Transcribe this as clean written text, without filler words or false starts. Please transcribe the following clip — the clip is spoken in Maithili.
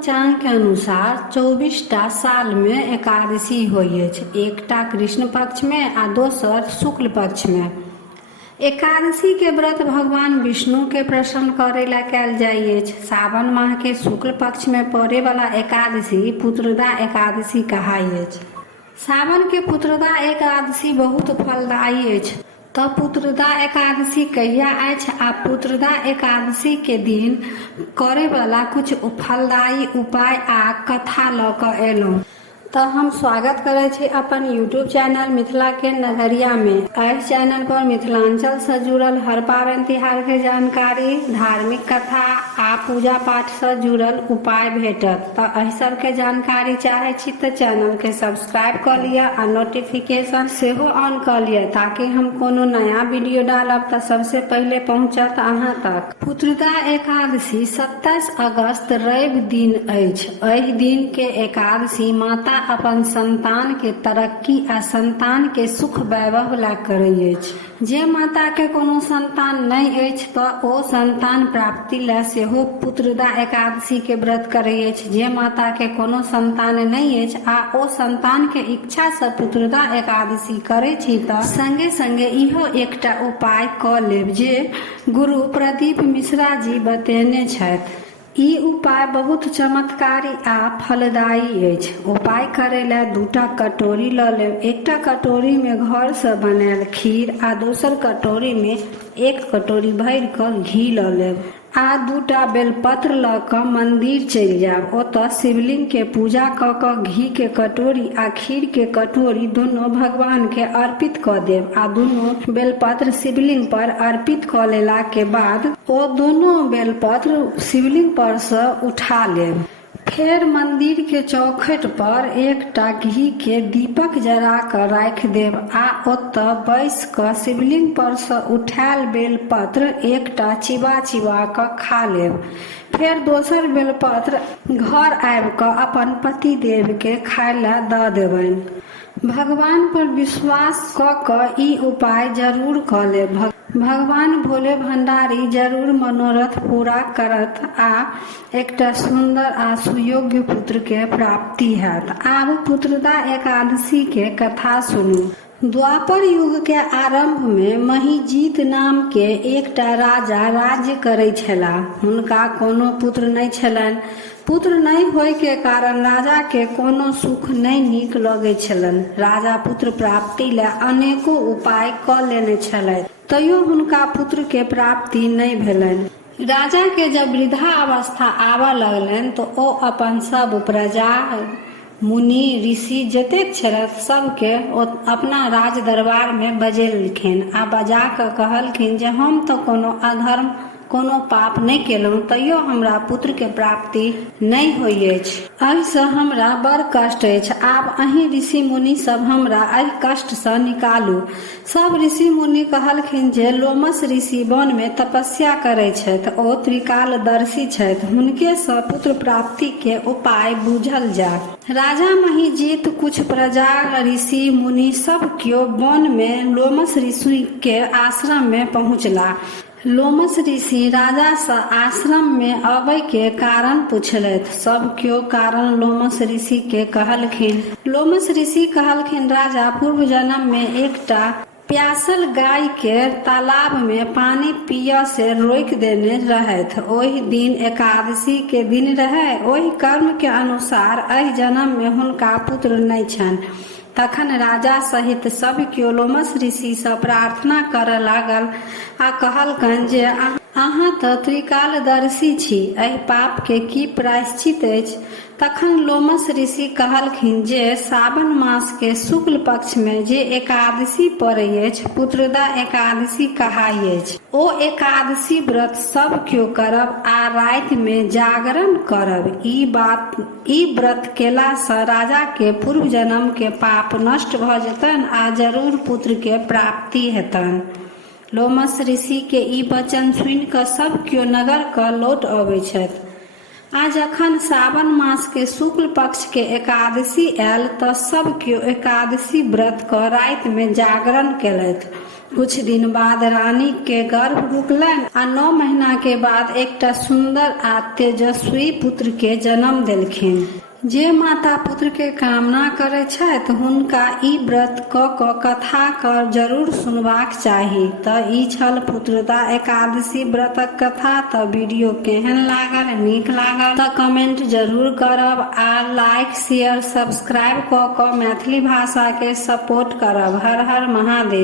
पंचांग के अनुसार 24टा साल में एकादशी होई अछि, एकटा कृष्ण पक्ष में आ दोसर शुक्ल पक्ष में। एकादशी के व्रत भगवान विष्णु के प्रसन्न करे ला कयल जाइ अछि। सावन माह के शुक्ल पक्ष में पड़े वाला एकादशी पुत्रदा एकादशी कहाई अछि। सावन के पुत्रदा एकादशी बहुत फलदायी अछि। तऽ पुत्रदा एकादशी कहिया अछि आ पुत्रदा एकादशी के दिन करे वाला कुछ फलदायी उपाय आ कथा लऽ कऽ एलहुँ। तऽ हम स्वागत करै छी अपन यूट्यूब चैनल मिथिला के नगरिया में। एहि चैनल पर मिथिलांचल से जुड़ल हर पाबनि तिहार के जानकारी, धार्मिक कथा आ पूजा पाठ से जुड़ल उपाय भेटत। तऽ एहि सब के जानकारी चाहे छी तऽ चैनल के सब्सक्राइब कर लिअ आ नोटिफिकेशन सेहो ऑन कर लिअ, ताकि हम कोनो नया वीडियो डालब तऽ सबसे पहले पहुंचत अहां तक। पुत्रदा एकादशी 27 अगस्त रवि दिन अछि। एहि दिन के एकादशी माता अपन संतान के तरक्की आ संतान के सुख वैभव ला करई अछि। जे माता के कोनो संतान नहीं अछि तऽ ओ संतान प्राप्ति ला सेहो पुत्रदा एकादशी के व्रत करई अछि। जे माता के कोनो संतान नहीं अछि आ ओ संतान के इच्छा से पुत्रदा एकादशी करे छी तऽ संगे संगे इहो एकटा उपाय कऽ लेब जे गुरु प्रदीप मिश्रा जी बतेने छथि। ई उपाय बहुत चमत्कारी आ फलदायी अछि। उपाय करे ला 2टा कटोरी लऽ लेब। एकटा कटोरी में घर से बनायल खीर आ दोसर कटोरी में 1 कटोरी भरि कऽ घी लऽ लेब आ 2टा बेलपत्र लऽ कऽ मंदिर चलि जायब। ओतऽ शिवलिंग के पूजा कऽ कऽ घी के कटोरी आ खीर के कटोरी दोनों भगवान के अर्पित कऽ देब आ दोनों बेलपत्र शिवलिंग पर अर्पित कऽ लेला के बाद ओ दोनों बेलपत्र शिवलिंग पर से उठा लेब। फेर मंदिर के चौखट पर एकटा घी के दीपक जरा कर राख देब आ ओतऽ बैस कऽ शिवलिंग पर से उठायल बेलपत्र एकटा चिबा चिबा कऽ खा लेब। फेर दोसर बेलपत्र घर आबि कऽ अपन पति देव के खाय ला दऽ देबनि। भगवान पर विश्वास कऽ कऽ ई उपाय जरूर कऽ लेब। भगवान भोले भंडारी जरूर मनोरथ पूरा करत आ एकटा सुंदर आ सुयोग्य पुत्र के प्राप्ति हैत। आब पुत्रदा एकादशी के कथा सुनू। द्वापर युग के आरंभ में महिजीत नाम के एकटा राजा राज्य करै छलाह। हुनका कोनो पुत्र नहीं छलनि। पुत्र नहीं होय के कारण राजा के कोनो सुख नहीं नीक लगै छलनि। राजा पुत्र प्राप्ति ला अनेको उपाय कऽ लेने छलथि, तैयो हुनका पुत्र के प्राप्ति नहीं भेलनि। राजा के जब वृद्धा अवस्था आबऽ लगलनि तो ओ अपन सब प्रजा, मुनि, ऋषि जतेक छलथि सबके अपना राज दरबार में बजेलखिन आ बजा कऽ कहलखिन जे हम तो कोनो अधर्म कोनो पाप नहीं केलहुँ, तैयो हमरा पुत्र के प्राप्ति नहीं होई अछि। एहिसँ हमरा बड़ कष्ट अछि। आब अहीं ऋषि मुनि सब हमरा एहि कष्ट से निकालू। सब ऋषि मुनि कहलखिन जे लोमस ऋषि वन में तपस्या करे छथि, ओ त्रिकालदर्शी छथि, हुनके से पुत्र प्राप्ति के उपाय बूझल जाय। राजा महिजीत, कुछ प्रजा, ऋषि मुनि सब केओ वन में लोमस ऋषि के आश्रम में पहुँचला। लोमस ऋषि राजा से आश्रम में अबै के कारण पूछलथि। सब क्यों कारण लोमस ऋषि के कहलखिन। लोमस ऋषि कहलखिन, राजा पूर्व जन्म में एकटा प्यासल गाय के तालाब में पानी पिय से रोक देने रहथि। ओहि दिन एकादशी के दिन रहे। ओहि कर्म के अनुसार एहि जन्म में हुनका पुत्र नहीं छनि। तखन राजा सहित सब केओ लोमस ऋषि से प्रार्थना करऽ लागल आ कहलकनि जे अहाँ तऽ त्रिकालदर्शी छी, एहि पाप के की प्रायश्चित अछि। तखन लोमस ऋषि कहलखिन जे सावन मास के शुक्ल पक्ष में जे एकादशी पड़ै अछि पुत्रदा एकादशी कहाई अछि। ओ एकादशी व्रत सब केओ करब आ राति में जागरण करब। ई व्रत केला से राजा के पूर्व जन्म के पाप नष्ट भऽ जेतनि आ जरूर पुत्र के प्राप्ति हेतनि। लोमस ऋषि के ई वचन सुनि कऽ सब केओ नगर कऽ लौट अबै छथि। आ जखन सावन मास के शुक्ल पक्ष के एकादशी आयल तऽ सब केओ एकादशी व्रत कऽ राति में जागरण केलथि। कुछ दिन बाद रानी के गर्भ रुकलनि आ 9 महीना के बाद एकटा सुंदर आ तेजस्वी पुत्र के जन्म देलखिन। जे माता पुत्र के कामना करै छथि हुनका ई व्रत क कथा कर जरूर सुनबाक चाही। तऽ ई छल पुत्रदा एकादशी व्रतक कथा। तऽ वीडियो केहन लागल, नीक लागल तऽ कमेंट जरूर करब आ लाइक शेयर सब्सक्राइब क मैथिली भाषा के सपोर्ट करब। हर हर महादेव।